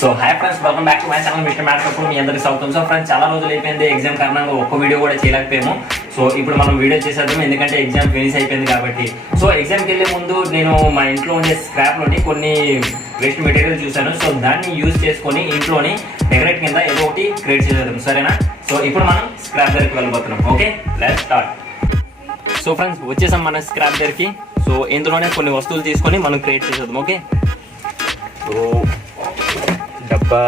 So hi friends, welcome back to my channel mister maths. మీ అందరికీ స్వాగతం. So friends, చాలా రోజులు అయిపోయింది ఎగ్జామ్ కారణంగా ఒక్క వీడియో కూడా చేయలేకపోయాము. సో ఇప్పుడు మనం వీడియో చేసేద్దాం, ఎందుకంటే ఎగ్జామ్ ఫినిష్ అయిపోయింది కాబట్టి. సో ఎగ్జామ్కి వెళ్ళే ముందు నేను మా ఇంట్లో ఉండే స్క్రాప్లోని కొన్ని వేస్ట్ మెటీరియల్ చూశాను. సో దాన్ని యూజ్ చేసుకొని ఇంట్లోని డెకరేట్ కింద ఏదో ఒకటి క్రియేట్ చేసేద్దాం, సరేనా? సో ఇప్పుడు మనం స్క్రాప్ దగ్గరికి వెళ్ళిపోతున్నాం. Okay, let's start. So friends, వచ్చేసాం మన స్క్రాప్ దగ్గరికి. సో ఇందులోనే కొన్ని వస్తువులు తీసుకొని మనం క్రియేట్ చేసేద్దాం. ఓకే, సో డబ్బా,